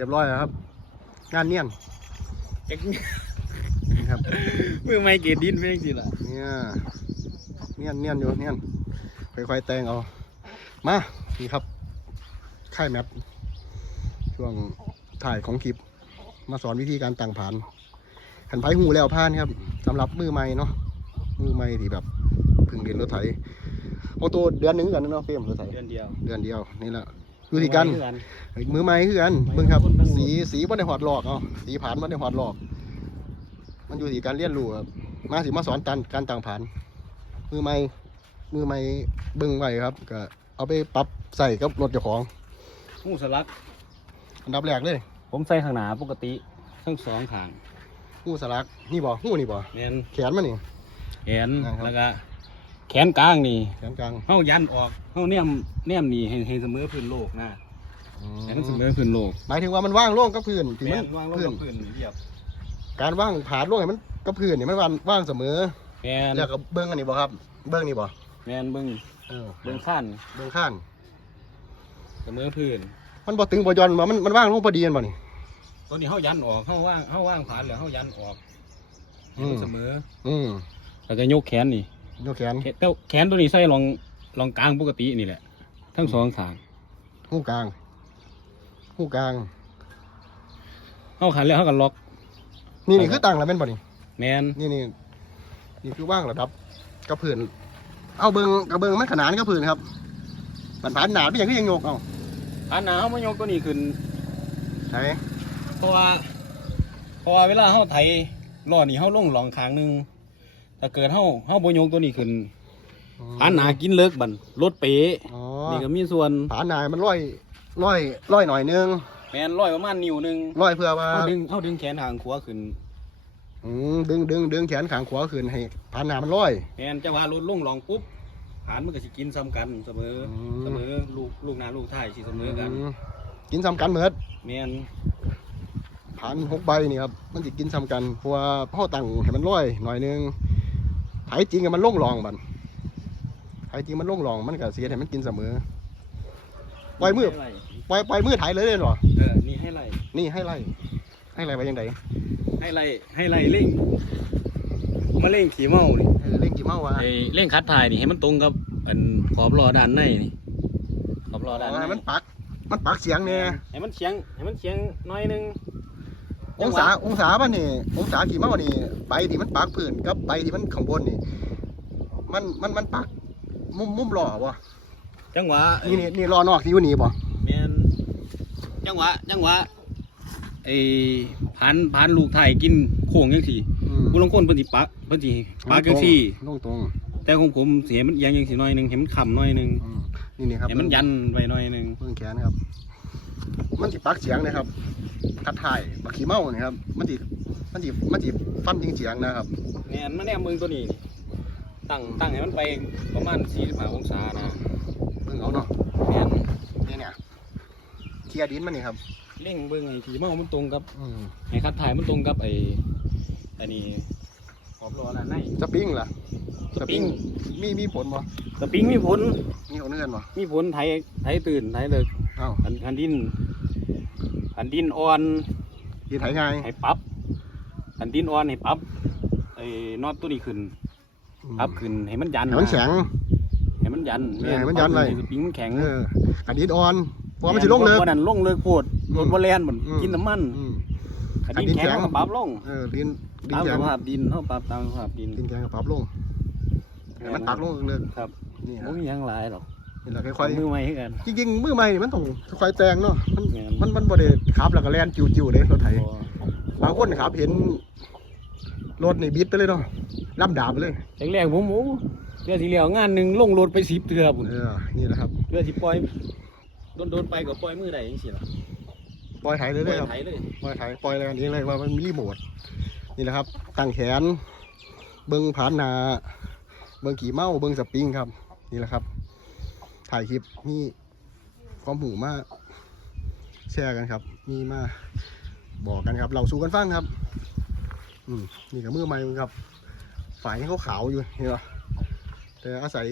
รียบร้อยแล้วครับงานเนียนเอ็กนี่ครับมือไม่เกรดดินไม่จริงล่ะเนี่ยเนียนเนียนอยู่เนียนค่อยๆแต่งเอามานี่ครับค่ายแมปช่วงถ่ายของคลิป มาสอนวิธีการตั้งผ่านขันไผหูแล้วผ่านครับสำหรับมือใหม่เนาะมือใหม่ที่แบบเพิ่งเรียนรถไถโอโตเดือนหนึงกันนะเนาะเฟรมรถไถเดือนเดียวเดือนเดียวนี่แหละ วิธีการเดือนมือใหม่คือกันเบิ่งครับคนทั้งหมดสีสีบ่ได้หอดหลอกเอาสีผ่านบ่ได้หอดหลอก มันอยู่ที่การเรียนรู้ครับมาสิมาสอนตันการต่างผ่าน มือใหม่มือใหม่เบิ่งไว้ครับ ก็เอาไปปรับใส่กับรถเจ้าของหูสลักอันดับแรกเลยผมใส่ข้างหน้าปกติทั้งสองข้างหูสลักนี่บ่หูนี่บ่เนียนแขนมันนี่แขนนะครับแล้วก็ แขนกลางนี่แขนกลางเฮายันออกเฮาเนี่ยมเนี่ยมนี่ให้ให้เสมอพื้นโลกนะให้มันเสมอพื้นโลกหมายถึงว่ามันว่างโล่งกับพื้นที่แม่มันนวางลงพื้นกับพื้นเรียบการว่างผ่านโล่งให้มันกับพื้นนี่มันว่างว่างเสมอแม่นแล้วก็เบิ่งอันนี้บ่ครับ เบิ่งนี่บ่แม่นเบิ่งเออเบิ่งข้านเบิ่งข้างเสมอพื้นมันบ่ตึงบ่หย่อนบ่มันมันว่างลงพอดีแม่นบ่นี่ ตัวนี้เฮายันออกเฮาว่างเฮาว่างผ่านแล้วเฮายันออกให้อืมันมเสมออืมแล้วก็ยกแขนนี่ ยกแขนแขนแต่แขนตัวนี้ใส่รองรองกลางปกตินี่แหละ ทั้งสองข้างหูกลางหูกลางเฮาขันแล้วเฮาก็ล็อก นี่นี่คือตั้งแล้วแม่นบ่นี่แมนนี่นี่นี่คือว่างระดับกับพื้นเอาเบิ่งกับเบิ่งมันขนานกับพื้นครับมันผ่านหนาเป็นอย่างที่ยังโยกเอาอันหนาเฮามายกตัวนี้ขึ้นไหนเพราะว่าเพราะว่าเวลาเฮาไถล้อนี่เฮาลงหลองข้างหนึง ถ้าเกิดเฮาเฮาบ่ยกตัวนี้ขึ้นอันหนากินเลิกบันรถเป๋อ๋อนี่ก็มีส่วนผ่านหนามันร้อยร้อยร้อยหน่อยนึงแมนร้อยประมาณนิ้วหนึงร้อยเพื่อว่าเฮาดึงเฮาดึงแขนทางขวาขึ้นอืมดึงดึงดึงแขนขางขวาขึ้นให้ผ่านหนามันร้อยแมนจะว่ารถลงหลองปุ๊บฐานมันก็สิกินซ้ำกันเสมออมเสมอลูกลูกหน้าลูกท้ายสิเสมอกันอืมกินซ้ำกันเหมือนแมนผ่านหกใบนี่ครับมันจะกินซ้ำกันเพราะว่าพ่อตั้งให้มันร้อยหน่อยนึง ไถจริงอะมันล่งรองบันไถจริงมันล่งรองมันก็เสียให้มันกินเสมอปล่อยมือให้ไล่ปล่อยปล่อยมือไถเลยเลยเหรอเออนี่ให้ไล่นี่ให้ไล่ให้ไล่ไปยังไงให้ไล่ให้ไล่เร่งมาเร่งขี่เมานี่เออเล่งกี่เมาวะไอ้เร่งคัดถ่ายนี่ให้มันตรงกับอันขอบล้อด้านในนี่ขอบล้อด้านในให้มันปัก มันปักเสียงเนี่ยให้มันเฉียงให้มันเฉียงหน้อยหนึง องศาองศาป่ะนี่องศากี่เมานี่ใบที่มันปักพื้นกับใบที่มันข้างบนนี่ มันมันมันปักมุมมุมหล่อบ่จังหวะนี่นี่นี่รอนอกที่อยู่นี่บ่แม่นจังหวะจังหวะไอ้ผ่านผ่านลูกถ่ายกินโค้งจังซี่อืมผู้ลางคนเพิ่นสิปักเพิ่นสิปักจังซี่ตรงตรง แต่ของผมสิให้มันเอียงจังซี่หน่อยหนึงให้มันค้ำหน่อยหนึงอืมนี่นี่ครับให้มันยันไว้หน่อยหนึงเบิ่งแขนครับ มันสิปักเสียงนะครับคัดถ่ายปักขี้เมานี่ครับ มันสิมันสิมันสิฟันจริงเสียงนะครับแม่นมาแนมเบิ่งตัวนี้นี่ตั้งตั้งให้มันไปประมาณ45องศานะเบิ่งเอาเนาะแม่นนี่เนี่ยเคลียร์ดินมันนี่ครับเร่งเบิ่งให้ขี่เมามันตรงกับอืมให้คัดถ่ายมันตรงกับไอ้อันนี้ขอบล้อด้านในสปริงล่ะสปริงมีมีผลบ่สปริงมีผลมีผลเงื่อนบ่มีผลไทยไทยตื่นไทยเลิกเอ้าอันอันดินอันดินอ่อนดีไถง่ายให้ปรับอันดินอ่อนให้ปรับไอ้น็อตตัวนี้ขึ้นปรับขึ้นให้มันยันให้มันแข็งให้มันยันเออให้มันยันไว้สปริงมันแข็งเอออันดินอ่อนเพราะว่ามันสิลงเลิกบ่นั่นลงเลิกโพดอืมรถบ่แล่นมันอืมกินน้ำมันอืมอันอันดิดินนแข็งแข็งเราก็ปรับลงเออดินดินตามแข็สงภาพดินเฮาปรับตามสภาพดินดินแข็งกับปรับลงให้มันปักลงเลิกครับนี่บ่นะมีหยังหลายหรอก นี่แหละค่อยมือใหม่คือกัน ๆจริงๆมือใหม่นี่มันต้องค่อยๆแต่งเนาะมันแม่น มันมันบ่ได้ขับแล้วก็แล่นจิ๋วๆเลยรถไถบ่บางคนขับเห็นรถนี่บิดไปเลยเนาะล่ำดาบไปเลยแรกๆผมโอ้เพื่อสิเลี้ยวงานหนึงลงรถไป10เทื่อพุ่นเออนี่แหละครับเพื่อสิปล่อยโดนๆไปก็ปล่อยมือได้จังซี่ล่ะปล่อยไถเลยปเลล่อยยครับ ไถเลยปล่อยไถปล่อยอะไรกันเองเลยว่ามันมีรีโมทนี่แหละครับตั้งแขน เบิ้งผานหนา เบิ้งขี่เมาเบิ้งสปริงครับ นี่แหละครับ ถ่ายคลิปนี่ความหูมาแชร์กันครับมีมาบอกกันครับเราสู้กันฟังครับอืมนี่กับมือใหม่ครับฝ่ายให้เขาขาวอยู่เห็นปะแต่อาศัย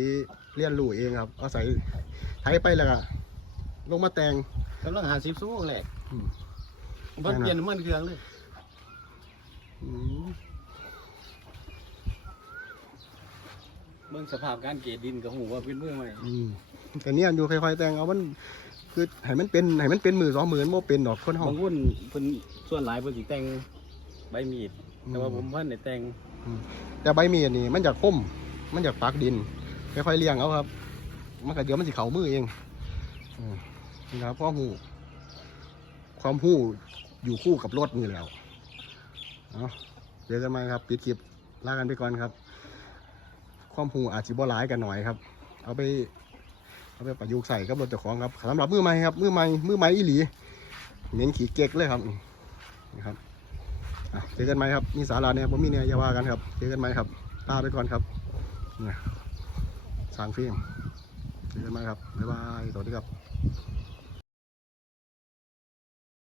เรียนรู้เองครับ อาศัยไถไปแล้วก็ลงมาแต่งกำลัง50ชั่วโมงแรกมันเปลี่ยนน้ำมันเครื่องเลยอืมเบิ่งสภาพการเกตดินกับหูว่าเป็นมือใหม่อืม แต่เนี่ยอยู่ค่อยๆแต่งเอามันคือให้มันเป็นให้มันเป็นมือสองมือมันบ่เป็นดอกคนเฮาบางคนเพิ่นส่วนหลายเพิ่นสิแต่งใบมีดแต่ว่าผมเพิ่นได้แต่งแต่ใบมีดนี่มันจะคมมันจะปักดินค่อยๆเลี้ยงเอาครับ มันก็เดี๋ยวมันสิเข่ามือเองอืมนี่ครับพ่อหูความหูอยู่คู่กับรถนี่แหล้วเอาเจอกันไหมครับปิดคลิปลากันไปก่อนครับ ความหูอาจจะบ่หลายกันหน่อยครับ เอาไป เอาไปประยุกต์ใส่กับรถเจ้าของครับสำหรับมือใหม่ครับมือใหม่มือใหม่อีหลีเน้นขี่เก๊กเลยครับนี่ครับเจอกันไหมครับมีสาราเนี่ยผมมีเนี่ยอย่าว่ากันครับเจอกันไหมครับตาไปก่อนครับเนี่ยสางฟิล์มเจอกันไหมครับบ๊ายบายสวัสดีครับ